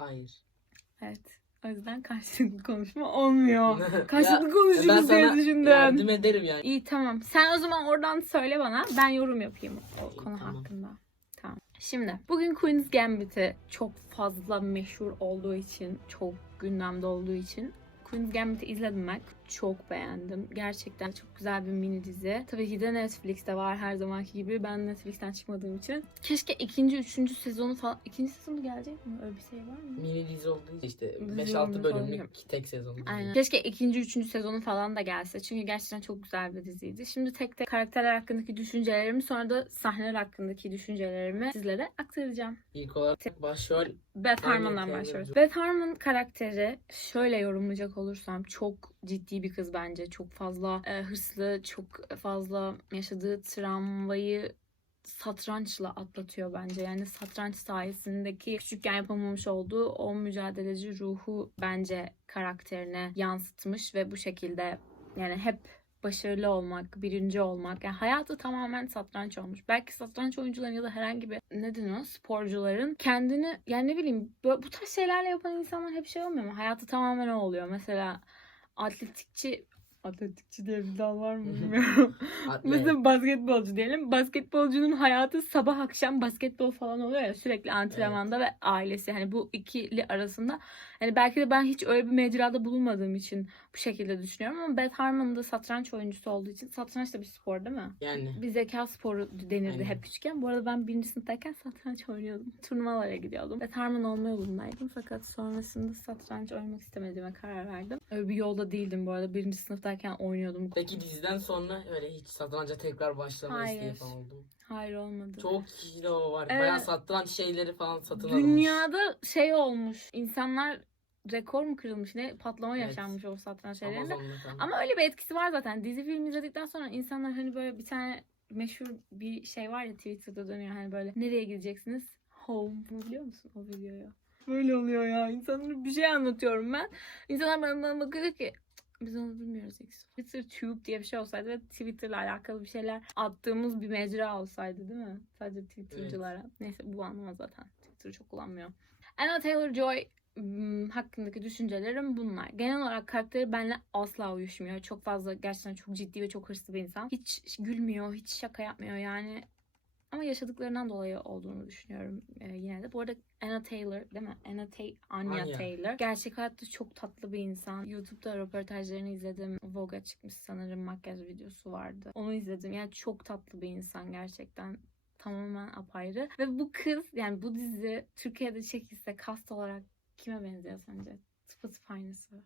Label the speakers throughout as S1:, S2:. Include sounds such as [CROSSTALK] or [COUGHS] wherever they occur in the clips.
S1: Hayır.
S2: Evet. O yüzden karşılıklı konuşma olmuyor. [LAUGHS] Karşılıklı konuşuruz diye düşündüm.
S1: yardım ederim yani.
S2: İyi tamam. Sen o zaman oradan söyle bana. Ben yorum yapayım o
S1: İyi,
S2: konu
S1: tamam.
S2: hakkında. Tamam. Şimdi bugün Queen's Gambit'i çok fazla meşhur olduğu için, çok gündemde olduğu için Queen's Gambit'i izledim ben. Çok beğendim. Gerçekten çok güzel bir mini dizi. Tabii ki de Netflix'te var her zamanki gibi. Ben Netflix'ten çıkmadığım için. Keşke ikinci, üçüncü sezonu falan... İkinci sezonu gelecek mi? Öyle bir şey var mı?
S1: Mini dizi olduğu için işte
S2: Dizi
S1: 5-6
S2: olmuyor falan
S1: bölümlük tek sezon. dizi.
S2: Aynen. Keşke ikinci, üçüncü sezonu falan da gelse. Çünkü gerçekten çok güzel bir diziydi. Şimdi tek tek karakterler hakkındaki düşüncelerimi sonra da sahneler hakkındaki düşüncelerimi sizlere aktaracağım.
S1: İlk olarak başrol
S2: Beth Harmon'dan başlıyoruz. Beth Harmon karakteri şöyle yorumlayacak olursam çok ciddi bir kız bence. Çok fazla e, hırslı, çok fazla yaşadığı travmayı satrançla atlatıyor bence. Yani satranç sayesindeki küçükken yapamamış olduğu o mücadeleci ruhu bence karakterine yansıtmış ve bu şekilde yani hep başarılı olmak, birinci olmak. Yani hayatı tamamen satranç olmuş. Belki satranç oyuncuların ya da herhangi bir ne denir o sporcuların kendini yani ne bileyim bu tarz şeylerle yapan insanlar hep şey olmuyor mu? Hayatı tamamen o oluyor. Mesela atletikçi atletikçi diye bir dal var mı bilmiyorum. [LAUGHS] Mesela basketbolcu diyelim. Basketbolcunun hayatı sabah akşam basketbol falan oluyor ya sürekli antrenmanda ve ailesi. Hani bu ikili arasında hani belki de ben hiç öyle bir mecrada bulunmadığım için bu şekilde düşünüyorum ama Beth Harmon da satranç oyuncusu olduğu için satranç da bir spor değil mi?
S1: Yani
S2: Bir zeka sporu denirdi
S1: Aynen.
S2: hep küçükken. Bu arada ben birinci sınıftayken satranç oynuyordum. Turnuvalara gidiyordum. Beth Harmon olma yolundaydım fakat sonrasında satranç oynamak istemediğime karar verdim. Öyle bir yolda değildim bu arada. Birinci sınıftayken oynuyordum.
S1: peki diziden sonra öyle hiç satranca tekrar başlama
S2: Hayır.
S1: isteği falan oldu mu?
S2: Hayır olmadı.
S1: Çok kilo var.
S2: Evet.
S1: Bayağı satranç şeyleri falan satın alınmış.
S2: Dünyada şey olmuş. İnsanlar rekor mu kırılmış ne patlama
S1: Evet.
S2: yaşanmış o satranç şeylerinde. Ama öyle bir etkisi var zaten. Dizi film izledikten sonra insanlar hani böyle bir tane meşhur bir şey var ya Twitter'da dönüyor hani böyle nereye gideceksiniz? Home. Bunu biliyor musun o videoyu? Böyle oluyor ya. İnsanlara bir şey anlatıyorum ben. İnsanlar bana, bakıyor ki "Cık, biz onu bilmiyoruz. Twitter Tube diye bir şey olsaydı ve Twitter'la alakalı bir şeyler attığımız bir mecra olsaydı değil mi? Sadece Twitter'cılara. Neyse bu anlamaz zaten. Twitter'ı çok kullanmıyor. Anna Taylor-Joy hmm, hakkındaki düşüncelerim bunlar. Genel olarak karakteri benimle asla uyuşmuyor. Çok fazla gerçekten çok ciddi ve çok hırslı bir insan. Hiç gülmüyor, hiç şaka yapmıyor yani. Ama yaşadıklarından dolayı olduğunu düşünüyorum e, yine de. Bu arada Anna Taylor değil mi? Anna Tay Anya,
S1: Anya.
S2: Taylor. Gerçek hayatta çok tatlı bir insan. YouTube'da röportajlarını izledim. Vogue'a çıkmış sanırım makyaj videosu vardı. Onu izledim. Yani çok tatlı bir insan gerçekten tamamen apayrı. Ve bu kız yani bu dizi Türkiye'de çekilse kast olarak kime benziyor sence? Tıpatıp aynısı.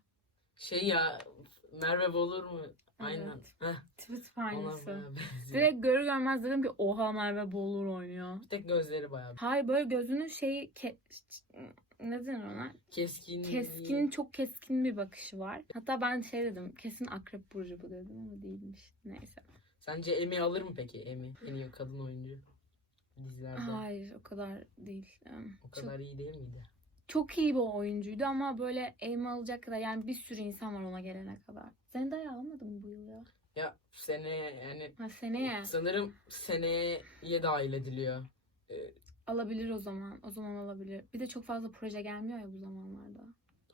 S1: Şey ya Merve Bolur mu? Aynen.
S2: Evet.
S1: Ona
S2: aynısı. Direkt görür görmez dedim ki oha Merve Bolur oynuyor.
S1: Bir tek gözleri bayağı.
S2: Hayır böyle gözünün şeyi ke- ne denir ona?
S1: Keskin.
S2: Keskin çok keskin bir bakışı var. Hatta ben şey dedim kesin akrep burcu bu dedim ama değilmiş. Neyse.
S1: Sence Emmy alır mı peki Emmy? En iyi kadın oyuncu. Dizilerde.
S2: Hayır o kadar değil.
S1: O
S2: çok-
S1: kadar iyi değil miydi?
S2: Çok iyi bir oyuncuydu ama böyle aim alacak kadar yani bir sürü insan var ona gelene kadar. De almadı mı bu yıl ya?
S1: Ya seneye yani
S2: Ha seneye
S1: sanırım seneye dahil ediliyor. Ee,
S2: alabilir o zaman. O zaman alabilir. Bir de çok fazla proje gelmiyor ya bu zamanlarda.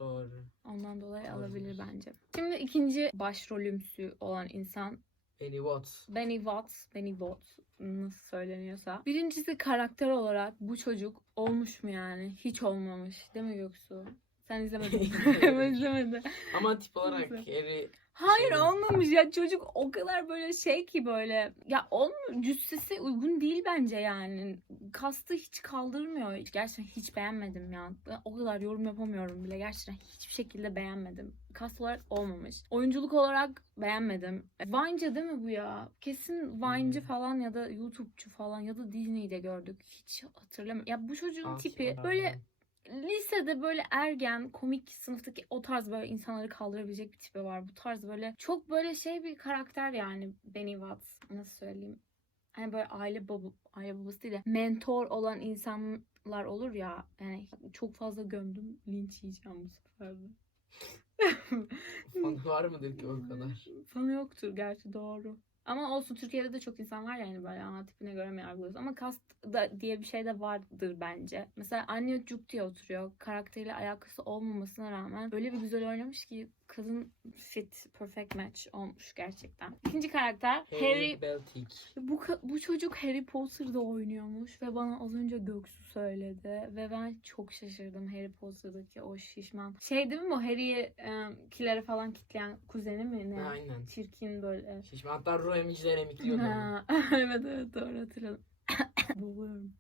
S1: doğru.
S2: Ondan dolayı
S1: Olabilir.
S2: alabilir bence. Şimdi ikinci başrolümsü olan insan
S1: Penny Watts.
S2: Benny Watts, Benny Watts nasıl söyleniyorsa. Birincisi karakter olarak bu çocuk olmuş mu yani? Hiç olmamış. Değil mi Göksu? Sen izlemedin. ben [LAUGHS] izlemedim.
S1: Ama tip olarak. Harry
S2: Hayır
S1: Şey-
S2: olmamış ya. Çocuk o kadar böyle şey ki böyle. Ya onun cüssesi uygun değil bence yani. Kastı hiç kaldırmıyor. Gerçekten hiç beğenmedim ya. Ben o kadar yorum yapamıyorum bile. Gerçekten hiçbir şekilde beğenmedim. Kast olarak olmamış. Oyunculuk olarak beğenmedim. Vine'cı değil mi bu ya? Kesin Vine'cı
S1: Hmm.
S2: falan ya da YouTube'cu falan ya da Disney'de gördük. Hiç hatırlamıyorum. Ya bu çocuğun
S1: Aa,
S2: tipi böyle lisede böyle ergen, komik sınıftaki o tarz böyle insanları kaldırabilecek bir tipi var. Bu tarz böyle çok böyle şey bir karakter yani Benny Watts. Nasıl söyleyeyim? Hani böyle aile baba, aile babası değil de mentor olan insanlar olur ya. Yani çok fazla gömdüm. Linç yiyeceğim bu sefer de.
S1: fan var mıdır ki o kadar?
S2: Fanı yoktur gerçi doğru. Ama olsun Türkiye'de de çok insan var yani böyle ana tipine göre mi yargılıyoruz. Ama kast da diye bir şey de vardır bence. Mesela Anya Cuk diye oturuyor. Karakteriyle alakası olmamasına rağmen öyle bir güzel oynamış ki kadın fit, perfect match olmuş gerçekten. İkinci karakter Harry.
S1: Harry Beltic.
S2: Bu, bu çocuk Harry Potter'da oynuyormuş ve bana az önce Göksu söyledi ve ben çok şaşırdım Harry Potter'daki o şişman. Şey değil mi bu Harry'i e, kilere falan kitleyen kuzeni mi ne?
S1: Aynen.
S2: Çirkin böyle.
S1: Şişman hatta ruh emiciler emikliyordu [LAUGHS]
S2: evet evet doğru hatırladım. [COUGHS] Boğuluyorum.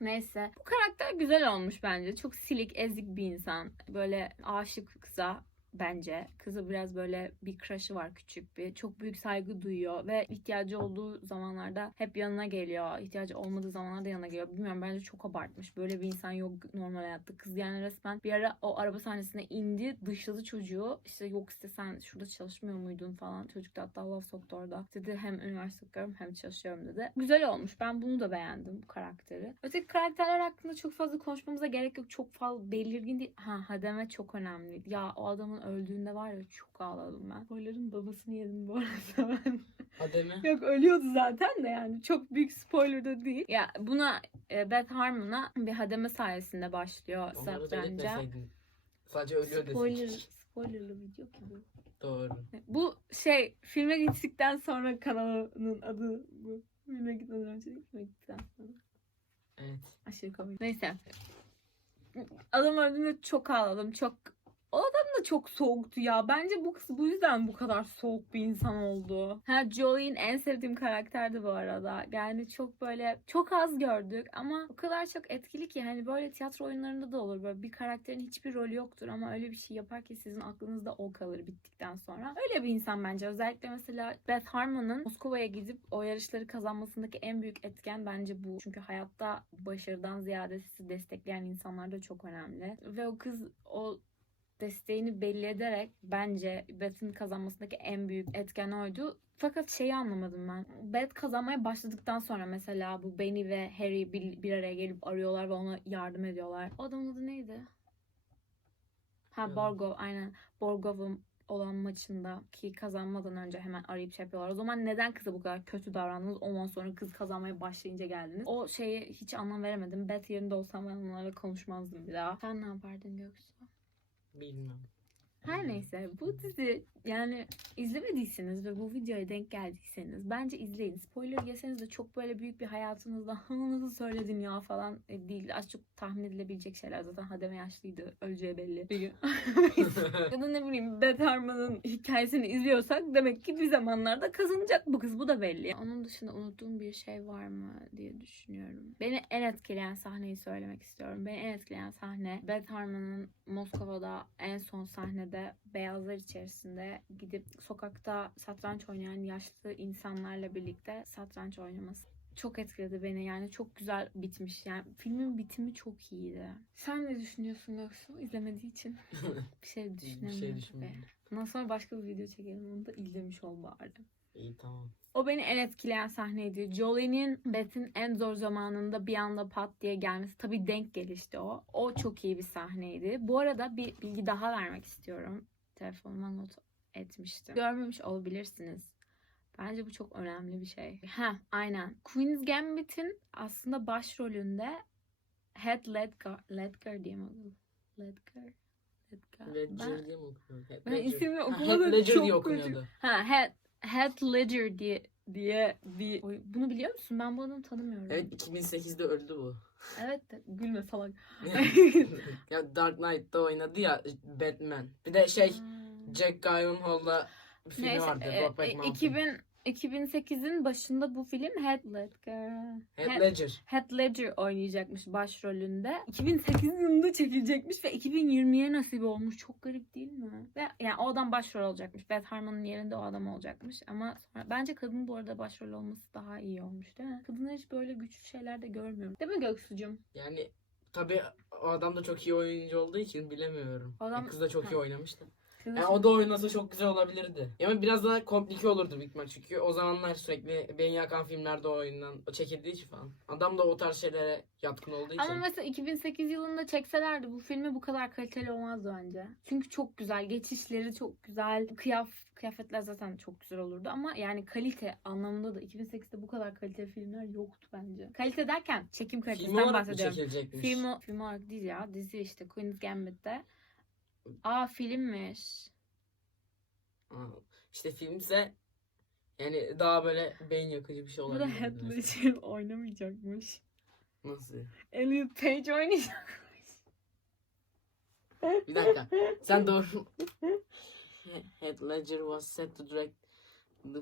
S2: Neyse. Bu karakter güzel olmuş bence. Çok silik, ezik bir insan. Böyle aşık kıza bence. Kızı biraz böyle bir crush'ı var küçük bir. Çok büyük saygı duyuyor ve ihtiyacı olduğu zamanlarda hep yanına geliyor. İhtiyacı olmadığı zamanlarda yanına geliyor. Bilmiyorum bence çok abartmış. Böyle bir insan yok normal hayatta. Kız yani resmen bir ara o araba sahnesine indi. Dışladı çocuğu. İşte yok işte sen şurada çalışmıyor muydun falan. Çocuk da hatta laf soktu orada. Dedi hem üniversite okuyorum hem çalışıyorum dedi. Güzel olmuş. Ben bunu da beğendim bu karakteri. Öteki karakterler hakkında çok fazla konuşmamıza gerek yok. Çok fazla belirgin değil. Ha Hademe çok önemli. Ya o adamın öldüğünde var ya çok ağladım ben. Spoiler'ın babasını yedim bu arada [LAUGHS] ben.
S1: Adem'i.
S2: Yok ölüyordu zaten de yani çok büyük spoiler da değil. Ya buna e, Beth Harmon'a bir hademe sayesinde başlıyor satranca.
S1: Sadece ölüyor
S2: Spoiler,
S1: desin.
S2: spoilerlı video ki bu.
S1: Doğru.
S2: Bu şey filme gittikten sonra kanalının adı bu. Filme gitmeden önce filme gittikten sonra.
S1: Evet.
S2: Aşırı komik. Neyse. Adam öldüğünde çok ağladım. Çok o adam da çok soğuktu ya. Bence bu kız bu yüzden bu kadar soğuk bir insan oldu. Ha Jolie'nin en sevdiğim karakterdi bu arada. Yani çok böyle çok az gördük ama o kadar çok etkili ki hani böyle tiyatro oyunlarında da olur böyle bir karakterin hiçbir rolü yoktur ama öyle bir şey yapar ki sizin aklınızda o kalır bittikten sonra. Öyle bir insan bence. Özellikle mesela Beth Harmon'ın Moskova'ya gidip o yarışları kazanmasındaki en büyük etken bence bu. Çünkü hayatta başarıdan ziyade sizi destekleyen insanlar da çok önemli. Ve o kız o desteğini belli ederek bence Beth'in kazanmasındaki en büyük etken oydu. Fakat şeyi anlamadım ben. Beth kazanmaya başladıktan sonra mesela bu Benny ve Harry bir, bir araya gelip arıyorlar ve ona yardım ediyorlar. O adamın adı neydi? Ha
S1: Evet.
S2: Borgov aynen. Borgov'un olan maçında ki kazanmadan önce hemen arayıp şey yapıyorlar. O zaman neden kıza bu kadar kötü davrandınız? Ondan sonra kız kazanmaya başlayınca geldiniz. O şeye hiç anlam veremedim. Beth yerinde olsam ben onlarla konuşmazdım bir daha. Sen ne yapardın Göksu?
S1: Bilmem.
S2: Her neyse bu dizi yani izlemediyseniz ve bu videoya denk geldiyseniz bence izleyin. Spoiler yeseniz de çok böyle büyük bir hayatınızda "Hı, nasıl söyledin ya falan e, değil. Az çok tahmin edilebilecek şeyler zaten Hademe yaşlıydı. Öleceği belli. Bir gün. [LAUGHS] ya da ne bileyim Beth Harmon'ın hikayesini izliyorsak demek ki bir zamanlarda kazanacak bu kız. Bu da belli. Onun dışında unuttuğum bir şey var mı diye düşünüyorum. Beni en etkileyen sahneyi söylemek istiyorum. Beni en etkileyen sahne Beth Harmon'ın Moskova'da en son sahnede beyazlar içerisinde gidip sokakta satranç oynayan yaşlı insanlarla birlikte satranç oynaması. Çok etkiledi beni yani çok güzel bitmiş yani filmin bitimi çok iyiydi. Sen ne düşünüyorsun Göksu izlemediği için? [LAUGHS] Bir şey
S1: bir
S2: düşünemiyorum.
S1: şey
S2: tabii.
S1: düşünmüyorum.
S2: Bundan sonra başka bir video çekelim onu da izlemiş ol bari.
S1: İyi tamam.
S2: O beni en etkileyen sahneydi. Jolie'nin Beth'in en zor zamanında bir anda pat diye gelmesi. Tabii denk gelişti o. O çok iyi bir sahneydi. Bu arada bir bilgi daha vermek istiyorum. Telefonuma not etmiştim. Görmemiş olabilirsiniz. Bence bu çok önemli bir şey. Ha, aynen. Queen's Gambit'in aslında başrolünde Heath Ledger, Ledger diye mi okuyor? Ledger. Ledger.
S1: Ledger
S2: Ben-
S1: diye mi okunuyor? Heath
S2: ben
S1: Ledger.
S2: ismini
S1: Ha,
S2: okumadım,
S1: Heath Ledger
S2: çok
S1: diye okunuyordu.
S2: Ha, Heath, Heath Ledger diye diye bir bunu biliyor musun? Ben bu adamı tanımıyorum.
S1: Evet 2008'de öldü bu.
S2: Evet de gülme salak. [LAUGHS]
S1: ya Dark Knight'ta oynadı ya Batman. Bir de şey Jack Gyllenhaal'la bir filmi
S2: Neyse,
S1: vardı.
S2: e,
S1: Brokeback
S2: e,
S1: Mountain.
S2: 2000 2008'in başında bu film Heath Ledger.
S1: Heath Ledger.
S2: Heath Ledger oynayacakmış başrolünde. 2008 yılında çekilecekmiş ve 2020'ye nasip olmuş. Çok garip değil mi? Ve yani o adam başrol olacakmış. Beth Harmon'ın yerinde o adam olacakmış. Ama sonra, bence kadın bu arada başrol olması daha iyi olmuş değil mi? Kadınlar hiç böyle güçlü şeyler de görmüyorum. Değil mi Göksu'cum?
S1: Yani tabii o adam da çok iyi oyuncu olduğu için bilemiyorum.
S2: Adam-
S1: Ya kız da çok
S2: Ha.
S1: iyi oynamış da. Yani o da oynasa çok güzel olabilirdi. Ama biraz daha komplike olurdu büyük ihtimal çünkü o zamanlar sürekli beyin yakan filmlerde o oyundan o çekildiği için falan. Adam da o tarz şeylere yatkın olduğu için.
S2: Ama mesela 2008 yılında çekselerdi bu filmi bu kadar kaliteli olmazdı bence. Çünkü çok güzel. Geçişleri çok güzel. Kıyaf kıyafetler zaten çok güzel olurdu ama yani kalite anlamında da 2008'de bu kadar kaliteli filmler yoktu bence. Kalite derken çekim
S1: Film
S2: kalitesinden
S1: mı
S2: bahsediyorum. Film, film olarak değil ya. Dizi işte Queen's Gambit'te. Aa filmmiş.
S1: Aa, İşte filmse yani daha böyle beyin yakıcı bir şey
S2: Bu da
S1: olabilir.
S2: Heath Ledger [LAUGHS] oynamayacakmış.
S1: Nasıl?
S2: Elliot Page oynayacak.
S1: Bir dakika. Sen doğru. Heath Ledger was set to direct the...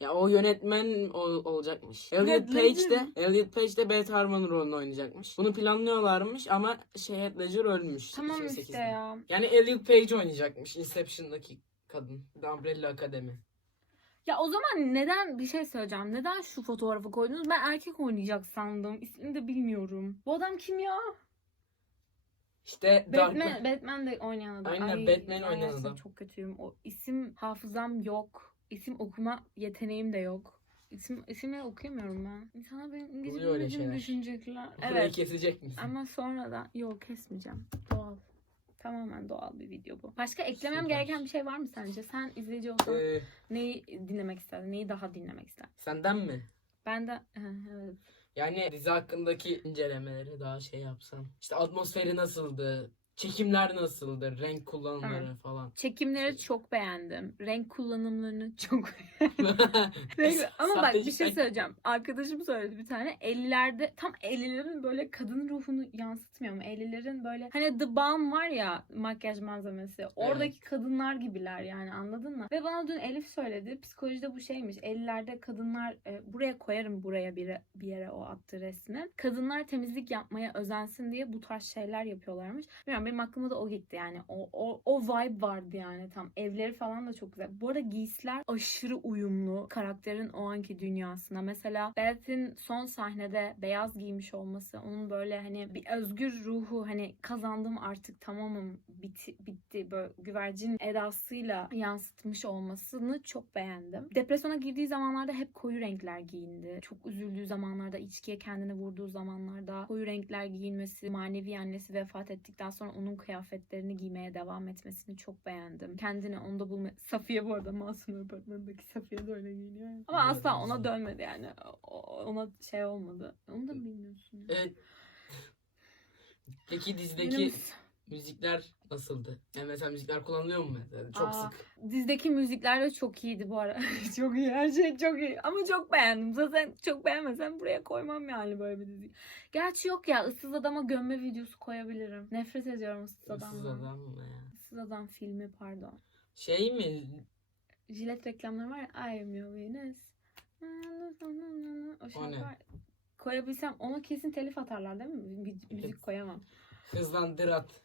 S1: Ya o yönetmen ol- olacakmış. Elliot Page de? Elliot Page de Beth Harmon rolünü oynayacakmış. Bunu planlıyorlarmış ama şey Heath Ledger ölmüş.
S2: Tamam
S1: 2008'de.
S2: işte ya.
S1: Yani Elliot Page oynayacakmış Inception'daki kadın. The Umbrella Academy.
S2: Ya o zaman neden bir şey söyleyeceğim. Neden şu fotoğrafı koydunuz? Ben erkek oynayacak sandım. İsmini de bilmiyorum. Bu adam kim ya?
S1: İşte Dark
S2: Batman, Batman de oynayan adam.
S1: Aynen, Batman oynayan
S2: gerçekten
S1: adam.
S2: Çok kötüyüm. O isim hafızam yok. İsim okuma yeteneğim de yok. İsim, isimleri okuyamıyorum ben. İnsanlar benim İngilizce
S1: Oluyor öyle
S2: bilmediğimi
S1: şeyler.
S2: düşünecekler.
S1: Burayı
S2: Evet.
S1: kesecek misin?
S2: Ama sonradan yok kesmeyeceğim. Doğal. Tamamen doğal bir video bu. Başka eklemem
S1: Süper.
S2: gereken bir şey var mı sence? Sen izleyici olsan
S1: Ee,
S2: neyi dinlemek isterdin? Neyi daha dinlemek isterdin?
S1: senden mi?
S2: Ben de [LAUGHS] evet.
S1: Yani dizi hakkındaki incelemeleri daha şey yapsan. İşte atmosferi nasıldı? Çekimler nasıldı? Renk kullanımları falan.
S2: Çekimleri çok beğendim. Renk kullanımlarını çok [LAUGHS] Renk- [LAUGHS] Ama bak bir şey
S1: şey-
S2: söyleyeceğim. Arkadaşım söyledi bir tane. 50'lerde tam 50'lerin böyle kadın ruhunu yansıtmıyor mu? 50'lerin böyle hani The Balm var ya makyaj malzemesi. Oradaki kadınlar gibiler yani anladın mı? Ve bana dün Elif söyledi. Psikolojide bu şeymiş. 50'lerde kadınlar e, buraya koyarım buraya bir, bir yere o attığı resmi. Kadınlar temizlik yapmaya özensin diye bu tarz şeyler yapıyorlarmış. Bilmiyorum benim aklıma da o gitti yani. O, o, o vibe vardı yani tam. Evleri falan da çok güzel. Bu arada giysiler aşırı uyumlu karakterin o anki dünyasına. Mesela Beth'in son sahnede beyaz giymiş olması onun böyle hani bir özgür ruhu hani kazandım artık tamamım bitti, bitti böyle güvercin edasıyla yansıtmış olmasını çok beğendim. Depresyona girdiği zamanlarda hep koyu renkler giyindi. Çok üzüldüğü zamanlarda, içkiye kendini vurduğu zamanlarda koyu renkler giyinmesi, manevi annesi vefat ettikten sonra onun kıyafetlerini giymeye devam etmesini çok beğendim. Kendini onda bulma... Safiye bu arada Masum Apartmanı'ndaki Safiye de öyle giyiniyor. Ama
S1: Evet,
S2: asla ona dönmedi yani. Ona şey olmadı. Onu da mı bilmiyorsun? ya?
S1: Evet. Peki dizideki
S2: Benim-
S1: müzikler nasıldı? Yani mesela müzikler kullanılıyor mu mesela? Çok
S2: Aa,
S1: sık.
S2: Dizdeki müzikler de çok iyiydi bu ara. [LAUGHS] çok iyi. Her şey çok iyi. Ama çok beğendim. Zaten çok beğenmesem buraya koymam yani böyle bir dizi. Gerçi yok ya issız adama gömme videosu koyabilirim. Nefret ediyorum ıssız
S1: Issız
S2: adamdan.
S1: adam mı ya?
S2: Issız adam filmi pardon.
S1: Şey mi?
S2: Jilet reklamları var ya. I am your Venus. O şarkı
S1: ne?
S2: var. Koyabilsem ona kesin telif atarlar değil mi? Müzik- koyamam.
S1: Hızlandır at.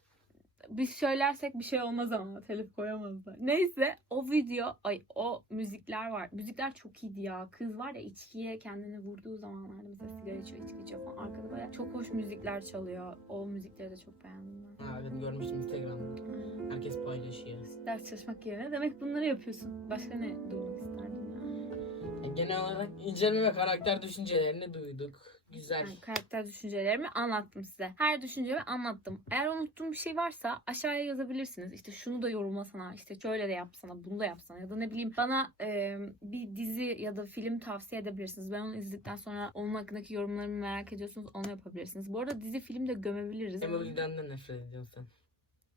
S2: Biz söylersek bir şey olmaz ama telif koyamazlar. Neyse o video ay o müzikler var. Müzikler çok iyiydi ya. Kız var ya içkiye kendini vurduğu zamanlarda mesela sigara içiyor içki içiyor falan. Arkada böyle çok hoş müzikler çalıyor. O müzikleri de çok beğendim ben.
S1: Ha, ben görmüştüm Instagram'da. Herkes paylaşıyor.
S2: Ders çalışmak yerine demek bunları yapıyorsun. Başka ne duymak isterdin ya?
S1: Genel olarak inceleme ve karakter düşüncelerini duyduk. Güzel.
S2: Yani karakter düşüncelerimi anlattım size. Her düşüncemi anlattım. Eğer unuttuğum bir şey varsa aşağıya yazabilirsiniz. İşte şunu da yorumlasana, işte şöyle de yapsana, bunu da yapsana ya da ne bileyim bana e, bir dizi ya da film tavsiye edebilirsiniz. Ben onu izledikten sonra onun hakkındaki yorumlarımı merak ediyorsunuz, onu yapabilirsiniz. Bu arada dizi film de gömebiliriz.
S1: Emily'den de nefret ediyorsun sen.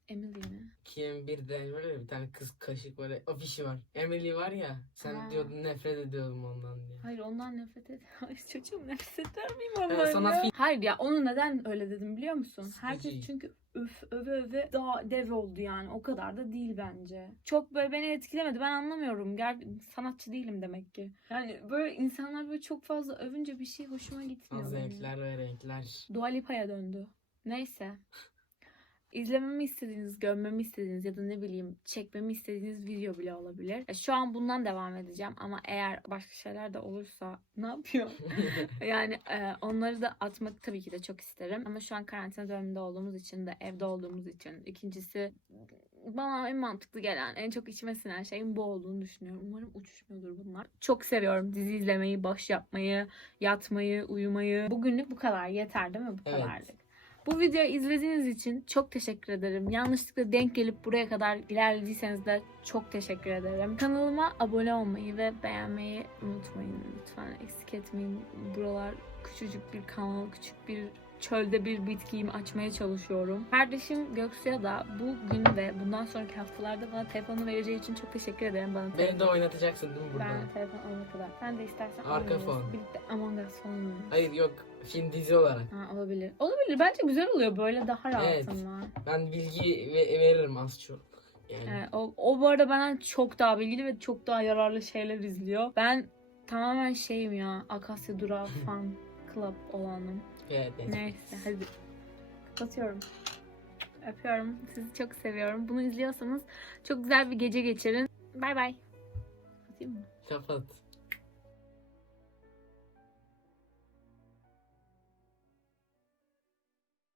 S2: Emily mi?
S1: Kim bir de böyle bir tane kız kaşık böyle afişi var. Emily var ya sen
S2: Ha.
S1: diyordun nefret ediyordum ondan diye.
S2: Hayır ondan nefret et. [LAUGHS] Çocuğum nefret eder miyim ondan
S1: Evet, sana
S2: ya? Hayır ya onu neden öyle dedim biliyor musun?
S1: Sıkıcı.
S2: Herkes çünkü öf öve öve daha dev oldu yani. O kadar da değil bence. Çok böyle beni etkilemedi. Ben anlamıyorum. Ger sanatçı değilim demek ki. Yani böyle insanlar böyle çok fazla övünce bir şey hoşuma gitmiyor. benim.
S1: Zevkler ve renkler.
S2: Dua Lipa'ya döndü. Neyse. [LAUGHS] İzlememi istediğiniz, görmemi istediğiniz ya da ne bileyim çekmemi istediğiniz video bile olabilir. E, Şu an bundan devam edeceğim ama eğer başka şeyler de olursa [LAUGHS] ne yapıyor? [LAUGHS] yani e, onları da atmak tabii ki de çok isterim. Ama şu an karantina döneminde olduğumuz için de evde olduğumuz için. ikincisi bana en mantıklı gelen, en çok içime sinen şeyin bu olduğunu düşünüyorum. Umarım uçuşmuyordur bunlar. Çok seviyorum dizi izlemeyi, boş yapmayı, yatmayı, uyumayı. Bugünlük bu kadar. Yeter değil mi? Bu
S1: Evet.
S2: kadarlık. Bu videoyu izlediğiniz için çok teşekkür ederim. Yanlışlıkla denk gelip buraya kadar ilerlediyseniz de çok teşekkür ederim. Kanalıma abone olmayı ve beğenmeyi unutmayın lütfen. Eksik etmeyin. Buralar küçücük bir kanal, küçük bir çölde bir bitkiyim açmaya çalışıyorum. Kardeşim Göksu'ya da bugün ve bundan sonraki haftalarda bana telefonu vereceği için çok teşekkür ederim. Bana
S1: Beni
S2: telefon-
S1: de oynatacaksın değil mi burada?
S2: ben telefon alana kadar. Sen de istersen
S1: Arka
S2: oynarız.
S1: fon.
S2: Birlikte Among Us falan oynarız.
S1: Hayır yok film dizi olarak.
S2: Ha, olabilir. Olabilir. Bence güzel oluyor böyle daha rahatım
S1: Evet.
S2: ben.
S1: Ben bilgi ve- veririm az çok. Yani
S2: Evet, o, o bu arada benden çok daha bilgili ve çok daha yararlı şeyler izliyor. Ben tamamen şeyim ya. Akasya Durağı [LAUGHS] fan club olanım.
S1: Evet.
S2: Neyse hadi. Kapatıyorum. Öpüyorum. Sizi çok seviyorum. Bunu izliyorsanız çok güzel bir gece geçirin. Bay bay. Kapatayım mı?
S1: Kapat.